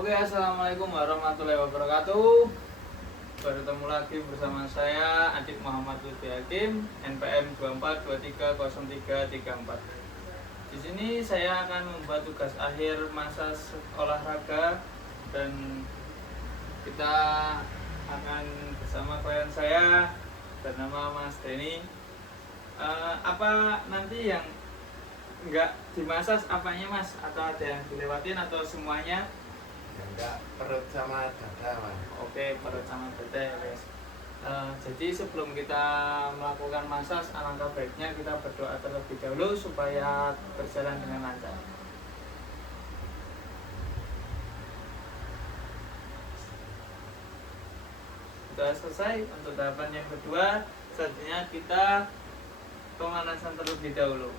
Oke, assalamualaikum warahmatullahi wabarakatuh. Bertemu lagi bersama saya Adik Muhammad Lutfi Hakim, NPM 24230334. Di sini saya akan membuat tugas akhir masa olahraga dan kita akan bersama klien saya bernama Mas Denny. Apa nanti yang enggak dimasas apanya Mas? Atau ada yang dilewatin atau semuanya? Enggak, perut sama dada, Mas. Oke, perut sama dada ya guys. Jadi sebelum kita melakukan masas, alangkah baiknya kita berdoa terlebih dahulu supaya berjalan dengan lancar. Sudah selesai untuk tahapan yang kedua, selanjutnya kita pemanasan terlebih dahulu.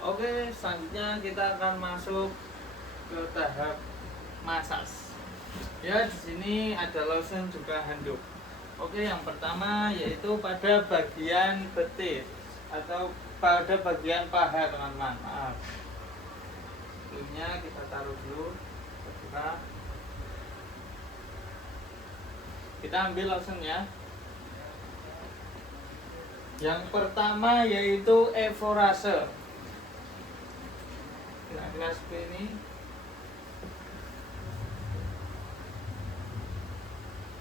Oke, selanjutnya kita akan masuk ke tahap masas. Ya, di sini ada lotion juga handuk. Oke, yang pertama yaitu pada bagian betis atau pada bagian paha, teman-teman. Maaf. Sebelumnya kita taruh dulu. Kita ambil lotionnya. Yang pertama yaitu Evorase. Gelas seperti ini.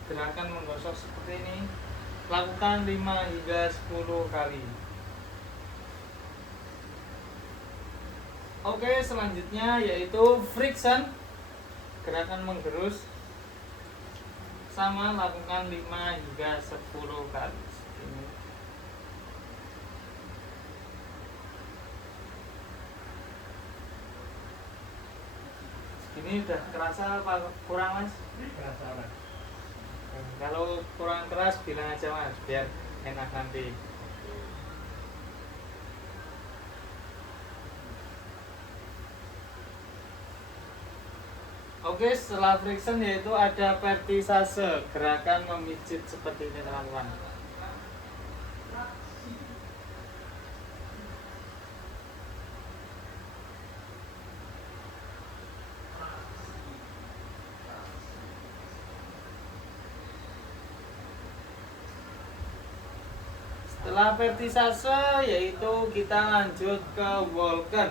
Gerakan menggosok seperti ini. Lakukan 5 hingga 10 kali. Oke, selanjutnya yaitu friction. Gerakan menggerus. Sama, lakukan 5 hingga 10 kali. Ini. Ini udah kerasa apa kurang, Mas? Kerasa, Mas. Kalau kurang keras bilang aja, Mas, biar enak nanti. Oke, setelah friction yaitu ada vertisase, gerakan memijit seperti ini, teman-teman. Setelah vertisase yaitu kita lanjut ke Walken,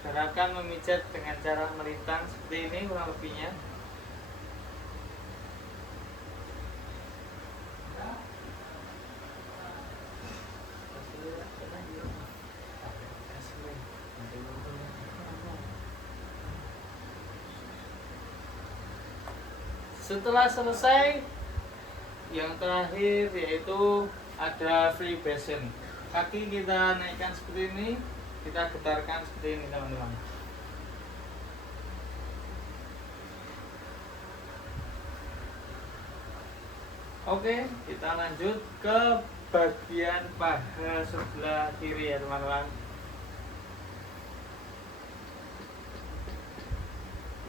gerakan memijat dengan cara melintang seperti ini kurang lebihnya. Setelah selesai, yang terakhir yaitu ada free basin. Kaki kita naikkan seperti ini, kita getarkan seperti ini, teman-teman. Oke, kita lanjut ke bagian paha sebelah kiri ya, teman-teman.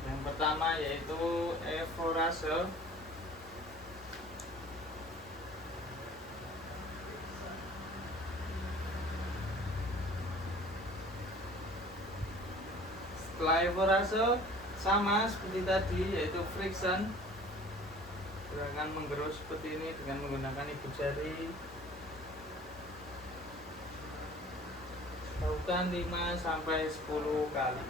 Yang pertama yaitu Evorase. Setelah Evorase sama seperti tadi yaitu friction. Gerakan menggerus seperti ini dengan menggunakan ibu jari. Lakukan 5 sampai 10 kali.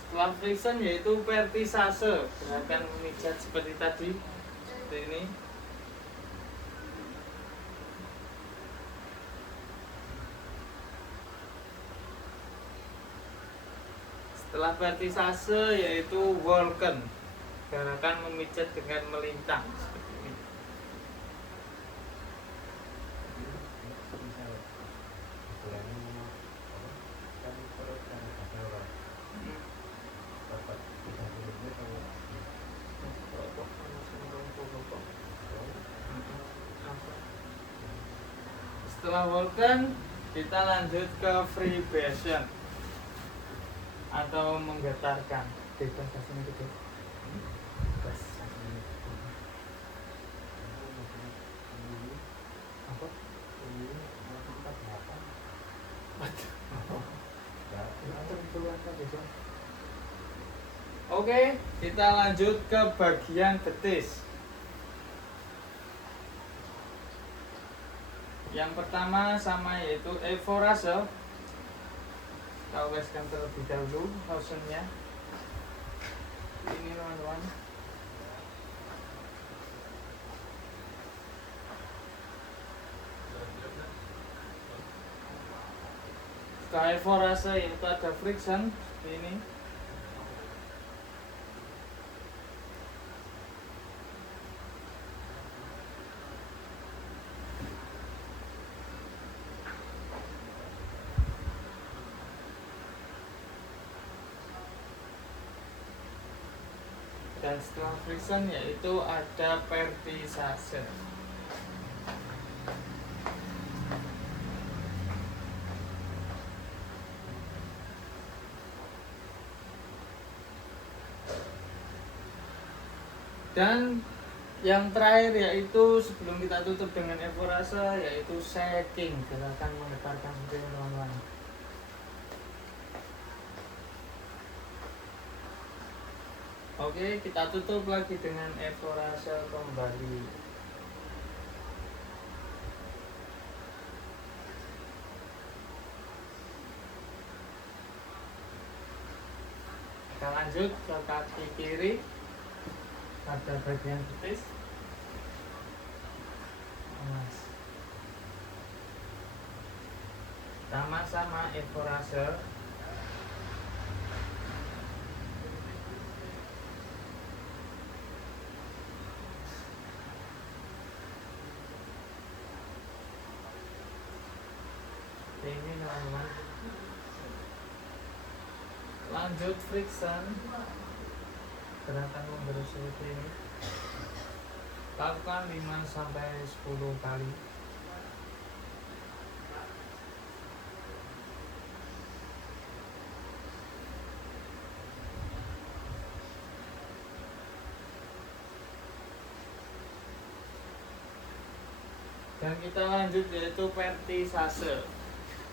Setelah friction yaitu vertisase, gerakan memijat seperti tadi, seperti ini. Setelah vertisase yaitu Walken, gerakan memijat dengan melintang seperti ini. Setelah Vulcan kita lanjut ke freebation atau menggetarkan. Bebas aslinya gitu. Bebas aslinya gitu. Apa? Oke, kita lanjut ke bagian betis. Yang pertama sama yaitu eforase. Kita oleskan terlebih dahulu lotionnya. Ini teman-teman. Setelah eforase yaitu ada friction seperti ini. Dan setelah friction yaitu ada pertisase. Dan yang terakhir yaitu sebelum kita tutup dengan eforase yaitu shaking, gerakan menggetarkan seperti ini teman-teman. Oke, kita tutup lagi dengan eforase kembali. Kita lanjut ke kaki kiri pada bagian betis. Sama-sama eforase. Ini teman-teman. Lanjut friction, gerakan menggerus seperti ini. Lakukan 5-10 kali. Dan kita lanjut yaitu pertisase,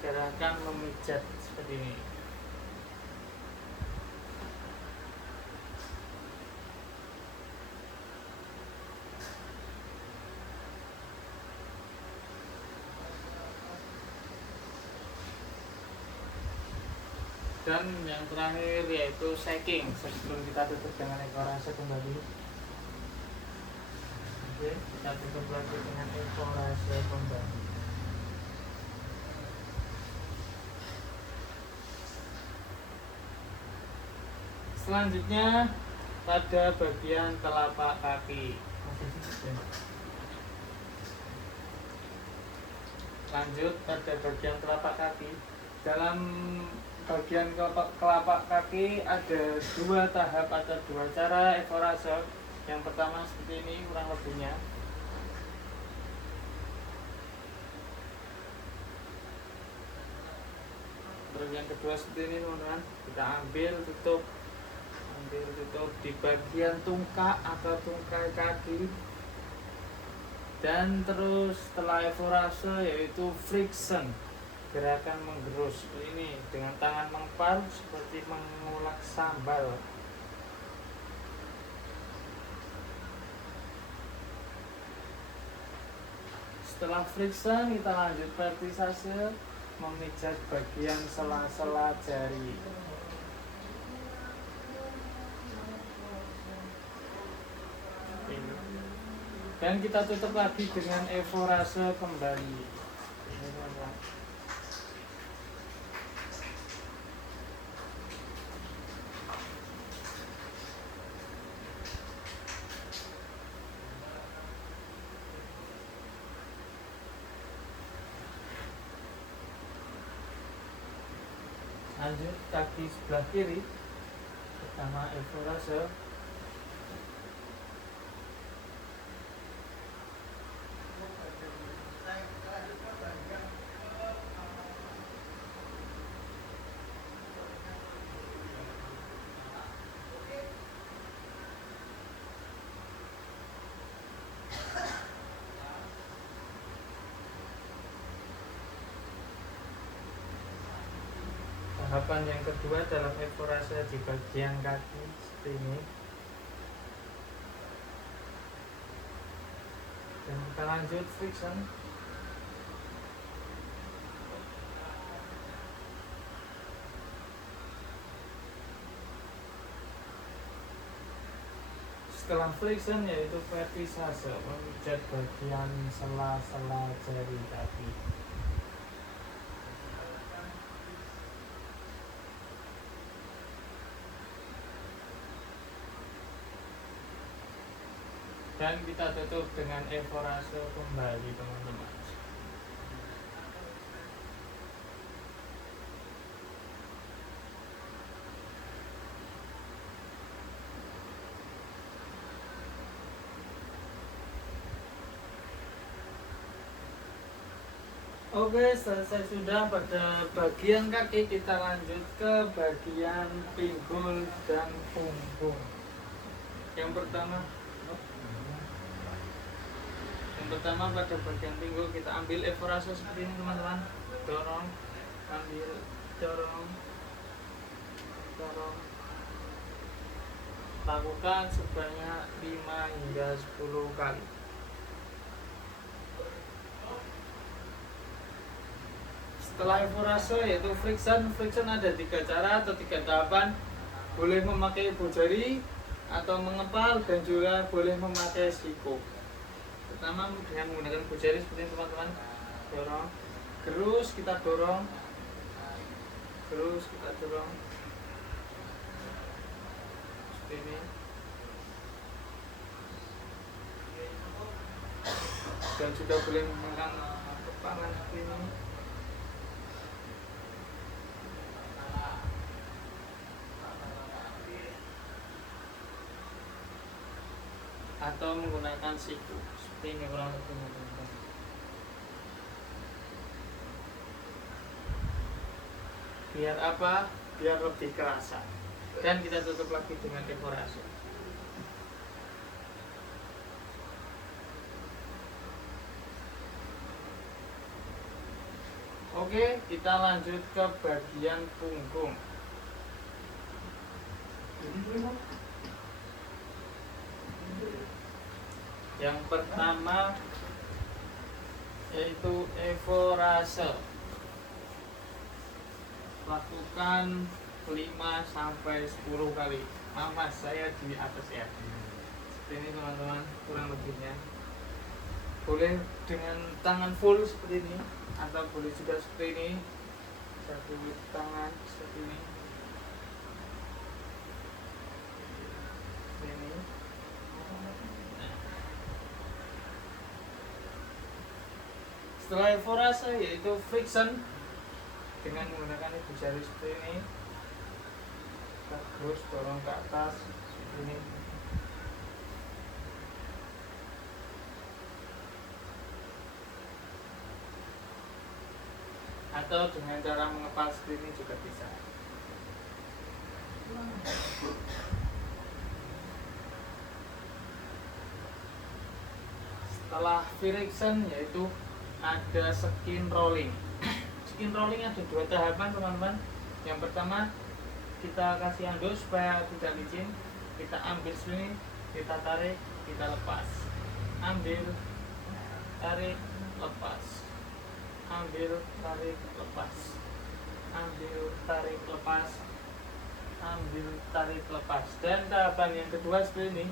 gerakan memijat seperti ini. Dan yang terakhir yaitu shaking sebelum kita tutup dengan eforase kembali. Oke, kita tutup lagi dengan eforase kembali. Selanjutnya pada bagian telapak kaki. Lanjut pada bagian telapak kaki. Dalam bagian telapak kaki ada 2 tahap atau 2 cara eforase. Yang pertama seperti ini kurang lebihnya. Terus yang kedua seperti ini teman-teman. Kita ambil tutup di bagian tungkak atau tungkai kaki. Dan terus setelah eforase yaitu friction, gerakan menggerus ini dengan tangan mengepal seperti mengulek sambal. Setelah friction kita lanjut pertisase, memijat bagian sela-sela jari. Dan kita tutup lagi dengan eforase kembali. Lanjut kaki sebelah kiri pertama eforase. tahapan yang kedua dalam evorase di bagian kaki seperti ini. Dan kita lanjut friction. Setelah friction yaitu vertisase, memijat bagian sela-sela jari kaki. Dan kita tutup dengan evorase kembali, teman-teman. Oke, selesai sudah pada bagian kaki, kita lanjut ke bagian pinggul dan punggung. Yang pertama pada bagian pinggul kita ambil evorase seperti ini, teman-teman. Dorong, ambil, dorong. Lakukan sebanyak 5 hingga 10 kali. Setelah evorase yaitu friction ada 3 cara atau 3 tahapan. Boleh memakai ibu jari atau mengepal, dan juga boleh memakai siku. Pertama dengan menggunakan ibu jari seperti ini, teman-teman. Dorong, gerus, kita dorong, seperti ini. Dan juga boleh menggunakan kepalan seperti ini. Atau menggunakan siku seperti ini, kurang lebih, teman-teman. Biar apa? Biar lebih kerasa. Dan kita tutup lagi dengan evorase. Oke, kita lanjut ke bagian punggung. Yang pertama yaitu evorase. Lakukan 5 sampai 10 kali. Mas, saya di atas ya. Seperti ini, teman-teman, kurang lebihnya. Boleh dengan tangan full seperti ini, atau boleh juga seperti ini. Satu tangan seperti ini. Seperti ini. Setelah evorase yaitu friction, dengan menggunakan ibu jari seperti ini, kita terus dorong ke atas seperti ini. Atau dengan cara mengepal seperti ini juga bisa. Setelah friction yaitu ada skin rolling. Skin rolling ada 2 tahapan, teman-teman. Yang pertama, kita kasih handuk supaya tidak licin. Kita ambil sini, kita tarik, kita lepas. Ambil, tarik, lepas. Ambil, tarik, lepas. Ambil, tarik, lepas. Ambil, tarik, lepas. Dan tahapan yang kedua seperti ini,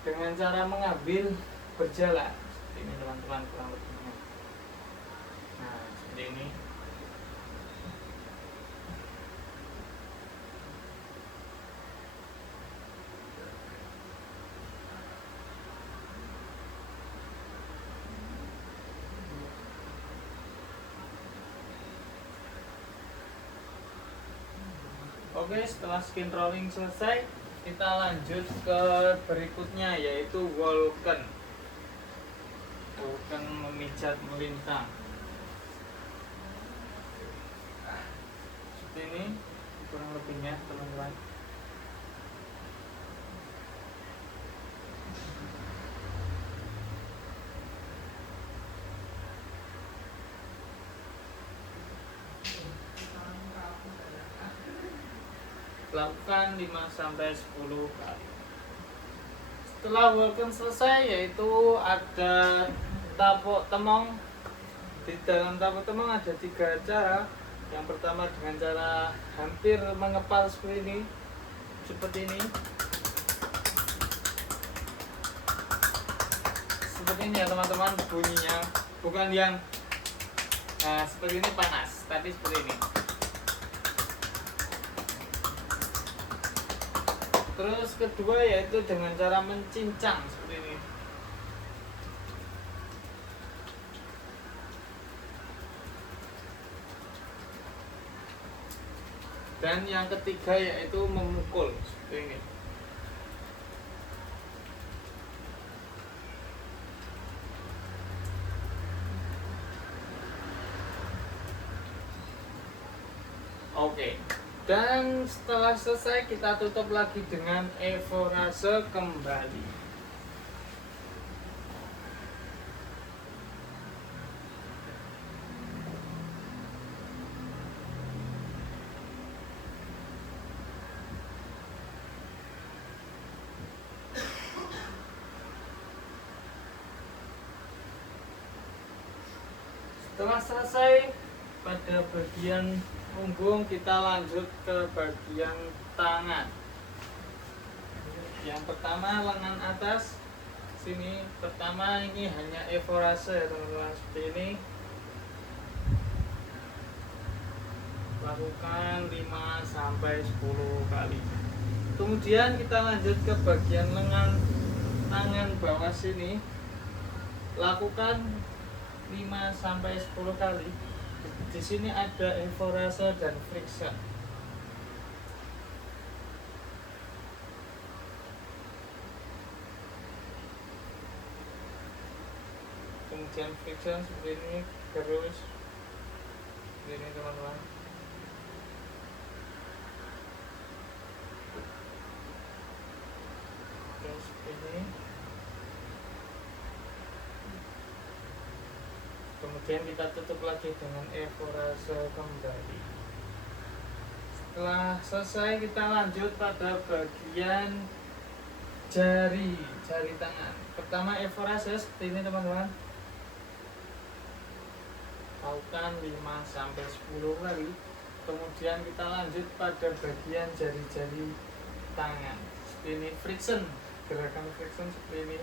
dengan cara mengambil berjalan. Seperti ini, teman-teman, kurang lebihnya. Nah, seperti ini. Oke, setelah skin rolling selesai, kita lanjut ke berikutnya yaitu walken. Walken memijat melintang. Seperti ini kurang lebihnya, teman-teman. lakukan 5-10 kali. Setelah walk-in selesai, yaitu ada tapuk temong. Di dalam tapuk temong ada 3 cara. Yang pertama dengan cara hampir mengepal seperti ini, seperti ini ya teman-teman, bunyinya bukan yang seperti ini panas, tapi seperti ini. Terus kedua yaitu dengan cara mencincang seperti ini. Dan yang ketiga yaitu memukul seperti ini. Oke. Dan setelah selesai kita tutup lagi dengan evorase kembali. Setelah selesai pada bagian punggung, kita lanjut ke bagian tangan. Yang pertama lengan atas sini. Pertama ini hanya evorase ya teman-teman, seperti ini. Lakukan 5-10 kali. Kemudian kita lanjut ke bagian lengan tangan bawah sini. Lakukan 5-10 kali. Di sini ada evorase dan friction. Kemudian friction seperti ini, terus seperti ini teman-teman. Terus seperti ini. Kemudian kita tutup lagi dengan evorase kembali. Setelah selesai kita lanjut pada bagian jari tangan. Pertama evorase seperti ini teman-teman. Lakukan 5-10 kali. Kemudian kita lanjut pada bagian jari-jari tangan. Seperti ini, friction, gerakan friction seperti ini.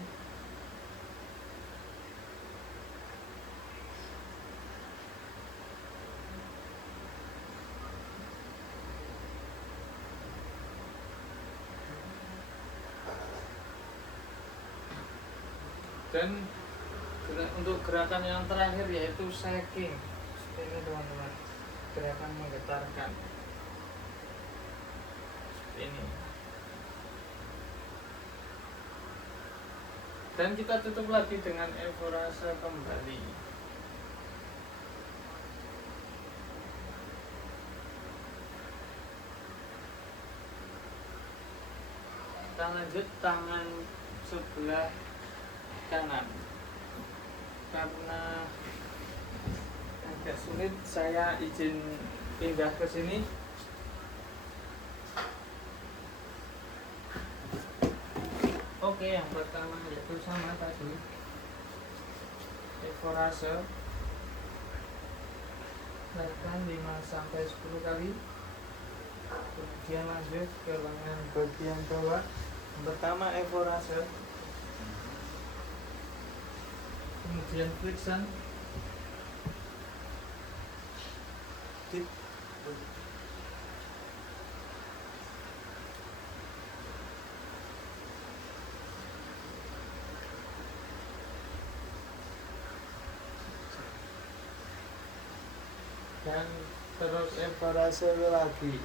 Dan untuk gerakan yang terakhir yaitu shaking. Seperti ini teman-teman, gerakan menggetarkan seperti ini. Dan kita tutup lagi dengan evorase kembali. Kita lanjut tangan sebelah kanan. Karena agak sulit, saya izin pindah ke sini. Oke, yang pertama yaitu sama tadi, evorase, lakukan 5-10 kali. Kemudian lanjut ke lengan bagian bawah. Yang pertama evorase, kemudian friction, tip, dan terus evorase lagi.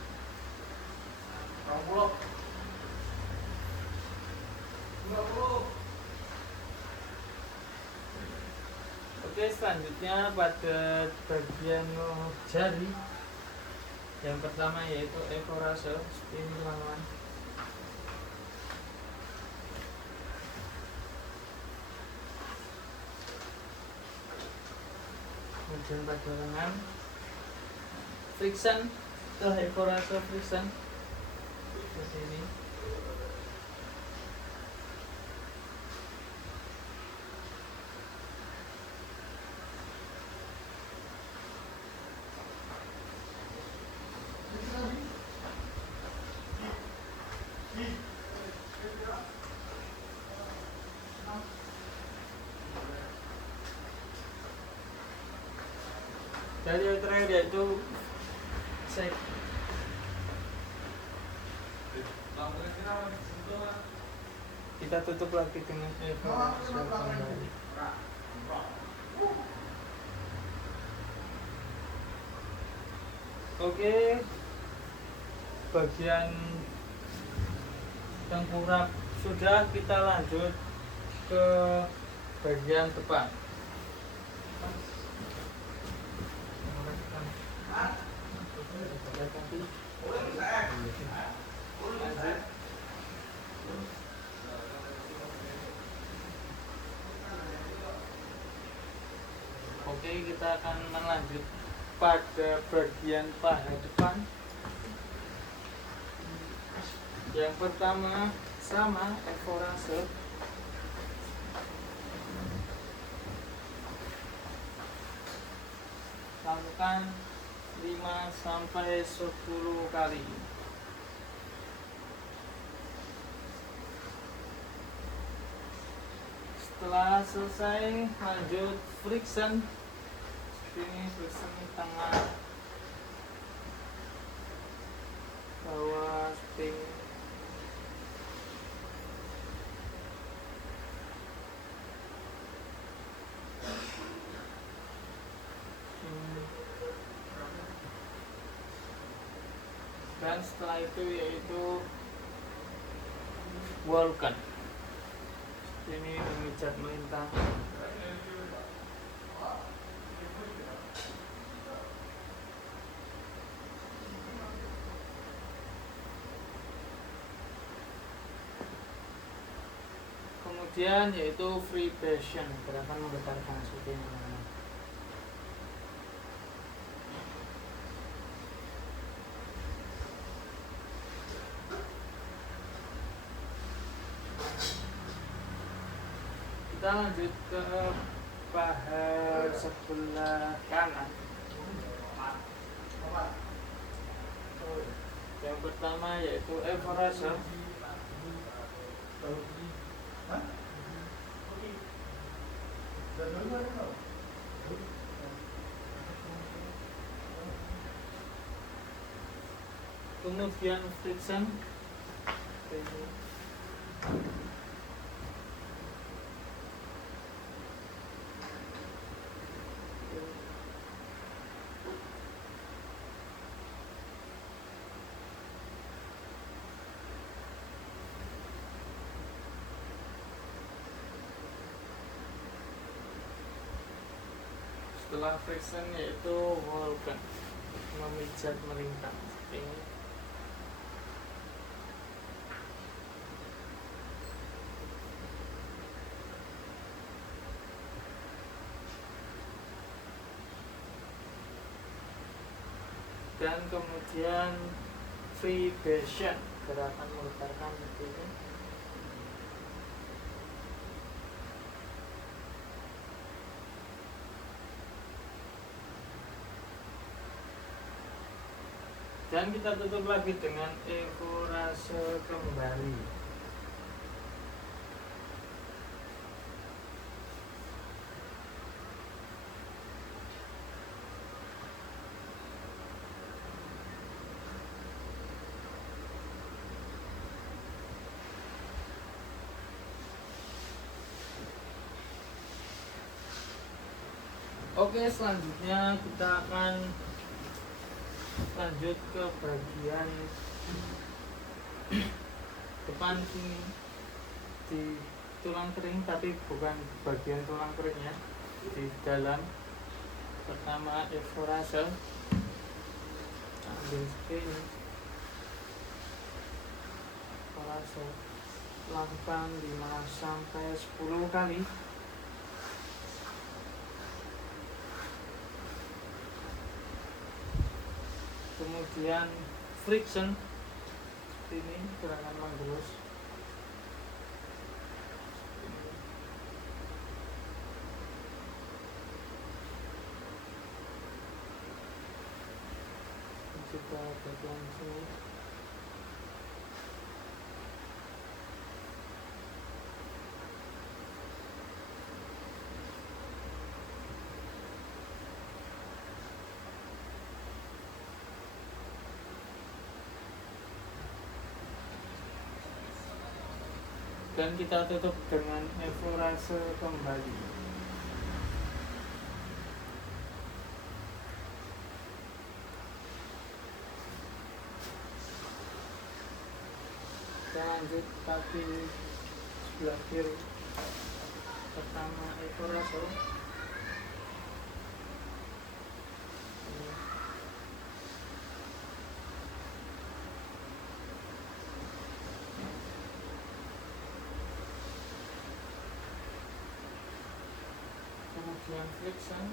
Oke, selanjutnya pada bagian jari. Yang pertama yaitu evorase, seperti ini teman-teman. Kemudian pada lengan, friction, setelah evorase friction. ke sini. Jadi yang terakhir yaitu sek. Kita tutup lagi dengan evaluasi kembali. Oke, bagian tengkurap sudah, kita lanjut ke bagian depan. Oke, kita akan melanjut pada bagian paha depan. Yang pertama sama ekorase. Lakukan 5 sampai 10 kali. Setelah selesai, lanjut friction. Ini friction tengah, bawah, spring. Dan setelah itu yaitu Vulcan. Ini memijat melintang. Kemudian yaitu free passion, gerakan menggetarkan seperti ini. Kita lanjut ke paha sebelah kanan. Yang pertama yaitu ekorase. Kemudian friction. Setelah friction yaitu Vulcan, memijat melintang seperti ini. Dan kemudian free passion, gerakan menggetarkan seperti ini. Dan kita tutup lagi dengan ekorase kembali. Oke, selanjutnya kita akan lanjut ke bagian depan sini di tulang kering, tapi bukan bagian tulang keringnya, di dalam. Pertama ekorase, ambil spin ekorase, lakukan 5 sampai 10 kali. Kemudian friction ini gerakan menggerus. Mencipta bagian sini. Dan kita tutup dengan evorase kembali. Kita lanjut kaki sebelah kiri. Pertama evorase. Kemudian flexion,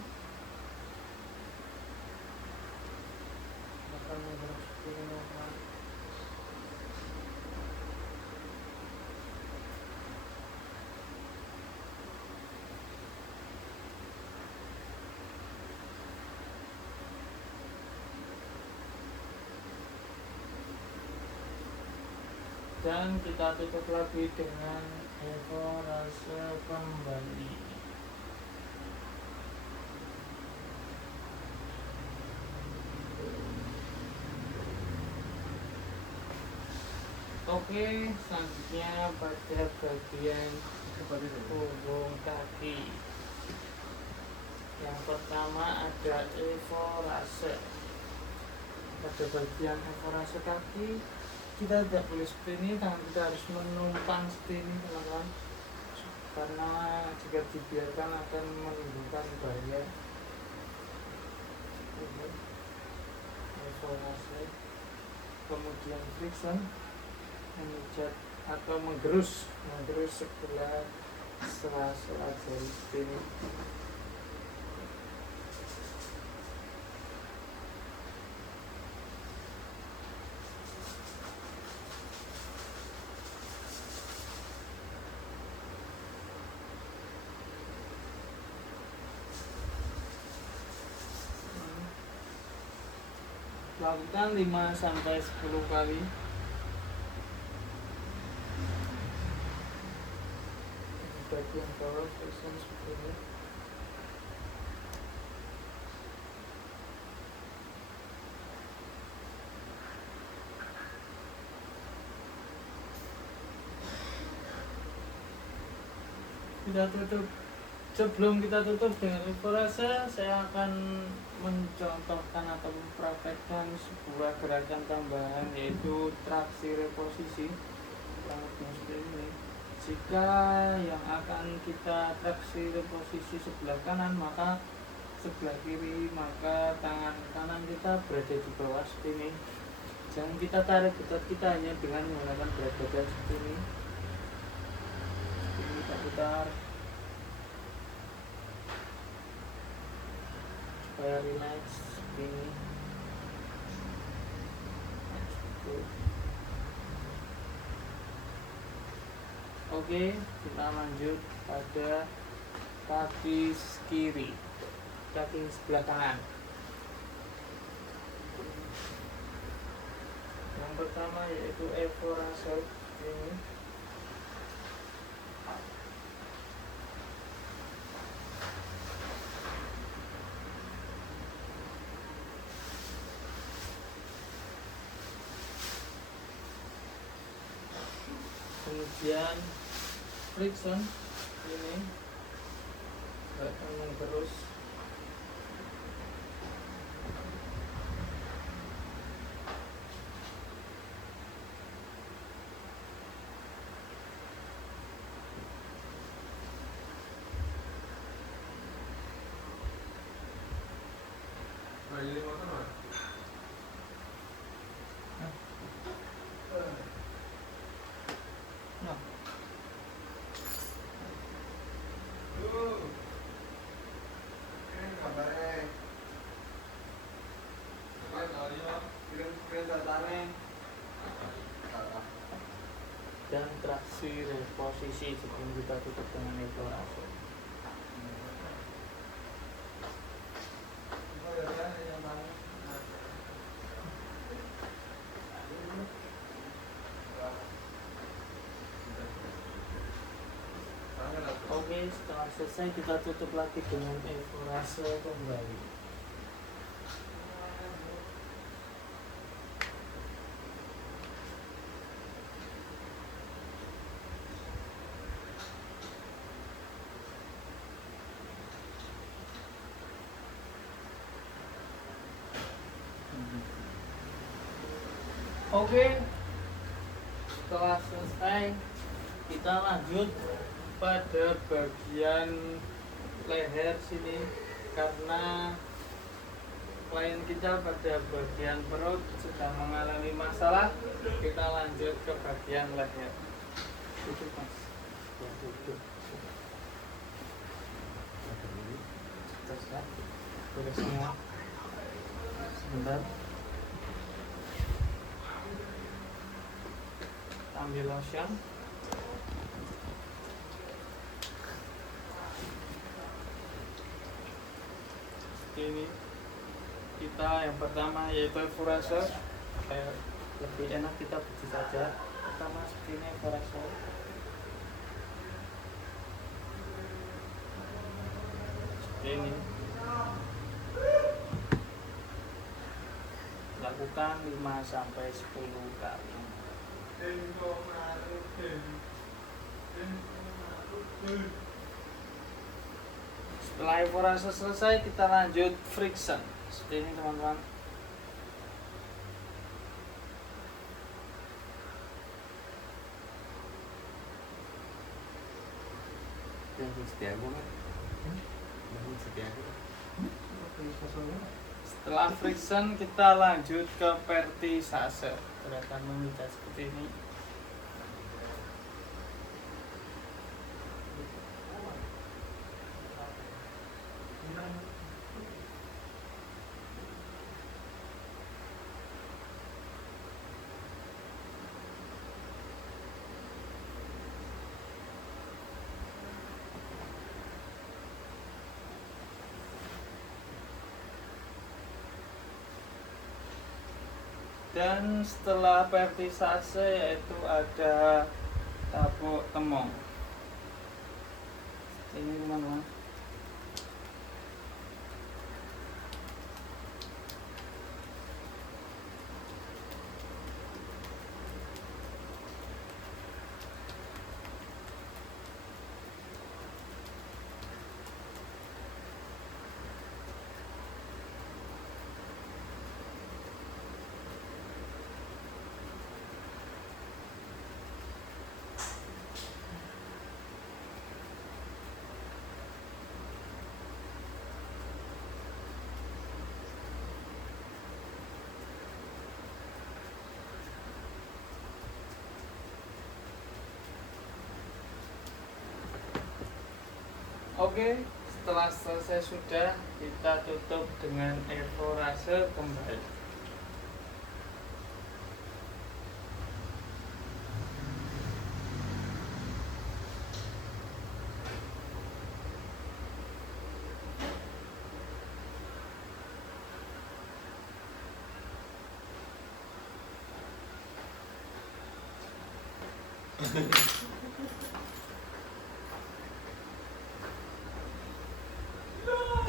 akan menggerak seperti normal. Dan kita tutup lagi dengan evorase kembali. Oke, selanjutnya pada bagian punggung kaki. Yang pertama ada evorase. Pada bagian evorase kaki, kita tidak boleh seperti ini, tangan kita harus menumpang seperti ini, teman-teman. Karena jika dibiarkan akan menimbulkan bahaya. Evorase. Kemudian flexion, memijat atau menggerus sebelah sela-sela jari ini. Lakukan 5-10 kali. Bagian bawah flexion seperti ini. Kita tutup. Sebelum kita tutup dengan evorase, saya akan mencontohkan atau mempraktekkan sebuah gerakan tambahan, yaitu traksi reposisi. Kurang lebih seperti ini. Jika yang akan kita traksi reposisi sebelah kanan, maka sebelah kiri, maka tangan kanan kita berada di bawah seperti ini. Jangan kita tarik betot kita hanya dengan menggunakan berat badan seperti ini. Seperti ini kita putar supaya relax seperti ini. Oke, kita lanjut pada kaki kiri, kaki sebelah kanan. Yang pertama yaitu evorase ini. Kemudian flexion ini akan menggerus. dan traksi reposisi sebelum kita tutup dengan evaluasi. Oke, setelah selesai kita tutup lagi dengan evaluasi kembali. Oke, setelah selesai kita lanjut pada bagian leher sini, karena klien kita pada bagian perut sedang mengalami masalah. Kita lanjut ke bagian leher. Duduk mas, ya, duduk. Terus ya, beres semua. Sebentar. Ambil lotion. Ini kita yang pertama yaitu furasor. Lebih enak kita berdiri saja. Pertama seperti ini furasor. Seperti ini. Lakukan 5 sampai 10 kali. Setelah evaluasi selesai, kita lanjut friction. Seperti ini teman-teman. Setelah friction, kita lanjut ke vertisase. Gerakan memijat seperti ini. Dan setelah vertisase yaitu ada tabuk temong. Ini teman-teman. Oke, setelah selesai sudah, kita tutup dengan evaluasi kembali.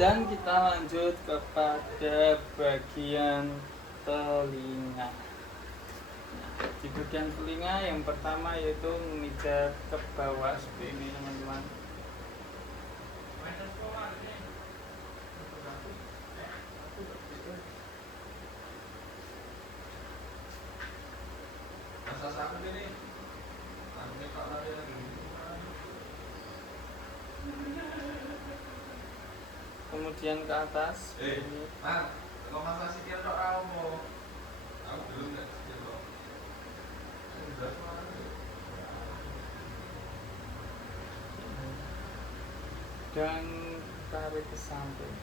Dan kita lanjut kepada bagian telinga. Di bagian telinga yang pertama yaitu memijat ke bawah seperti ini teman-teman. Kemudian ke atas. Kalau masa sekian dok aku belum nggak sekian dok. Dan tarik ke samping.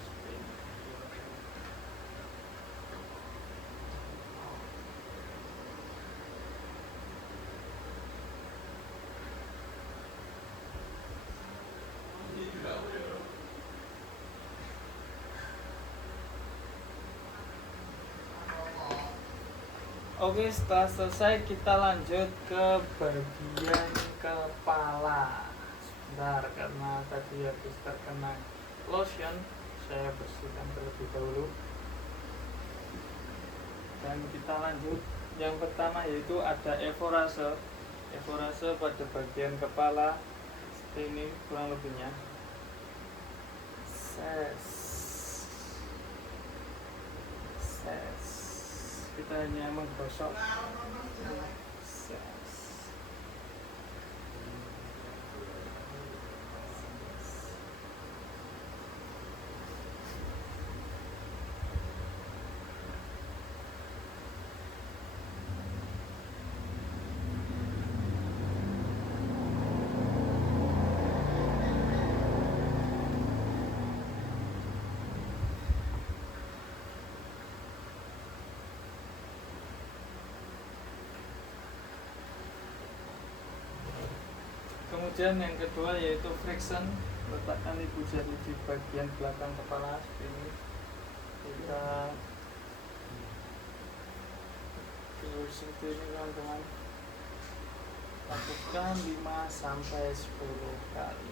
Oke, setelah selesai kita lanjut ke bagian kepala. Sebentar, karena tadi habis terkena lotion, saya bersihkan terlebih dahulu. Dan kita lanjut. Yang pertama yaitu ada evorase. Evorase pada bagian kepala. Seperti ini kurang lebihnya. Ses. Kita hanya menggosok. Ses. Kemudian yang kedua yaitu friction. Letakkan ibu jari di bagian belakang kepala seperti ini. Kita seperti ini teman-teman. Lakukan 5-10 kali.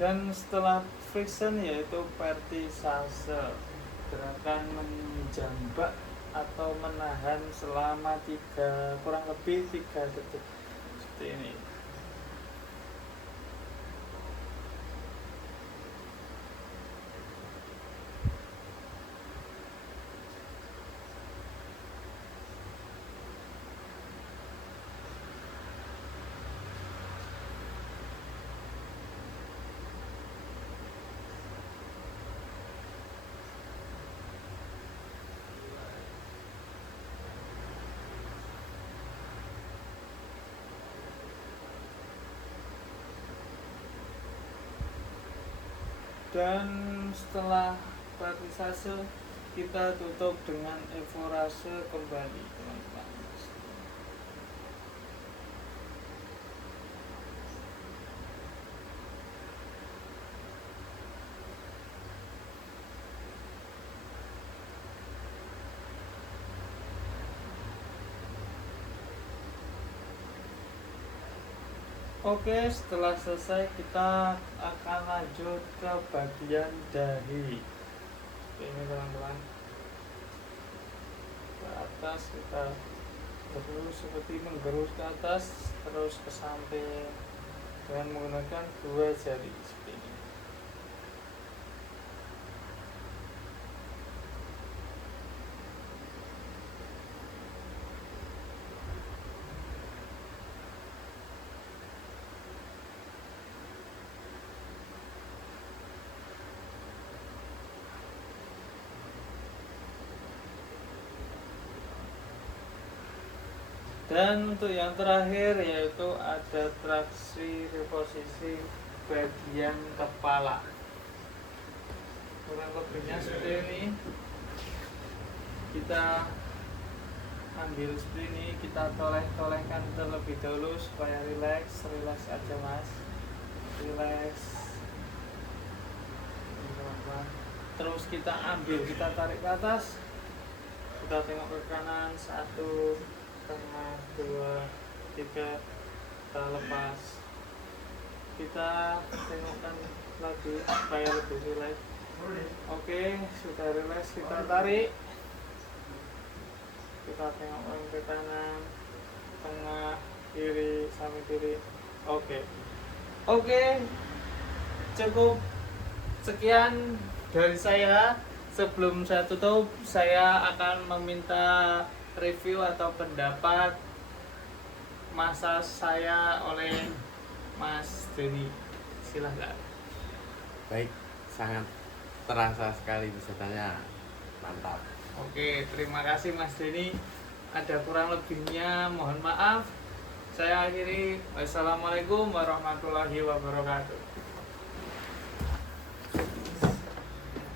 Dan setelah friction yaitu vertisase, gerakan menjambak atau menahan selama kurang lebih 3 detik seperti ini. Dan setelah vertisase kita tutup dengan evorase kembali, teman-teman. Oke, setelah selesai kita akan lanjut ke bagian dahi. Ini teman-teman, ke atas kita terus seperti menggerus ke atas, terus ke samping dengan menggunakan 2 jari seperti ini. Dan untuk yang terakhir yaitu ada traksi reposisi bagian kepala. Kurang lebihnya seperti ini. Kita ambil seperti ini, kita toleh-tolehkan terlebih dahulu supaya rileks aja mas, rileks. Terus kita ambil, kita tarik ke atas, kita tengok ke kanan, 1, 1/2, 2, 3, kita lepas, kita tengokkan lagi supaya lebih rileks. Oke, sudah rileks, kita tarik, kita tengokkan ke kanan, tengah, kiri, samping kiri. Oke, cukup sekian dari saya. Sebelum saya tutup, saya akan meminta review atau pendapat massage saya oleh Mas Denny. Silahkan. Baik, sangat terasa sekali pesertanya, mantap. Oke, terima kasih Mas Denny. Ada kurang lebihnya mohon maaf. Saya akhiri. Wassalamualaikum warahmatullahi wabarakatuh.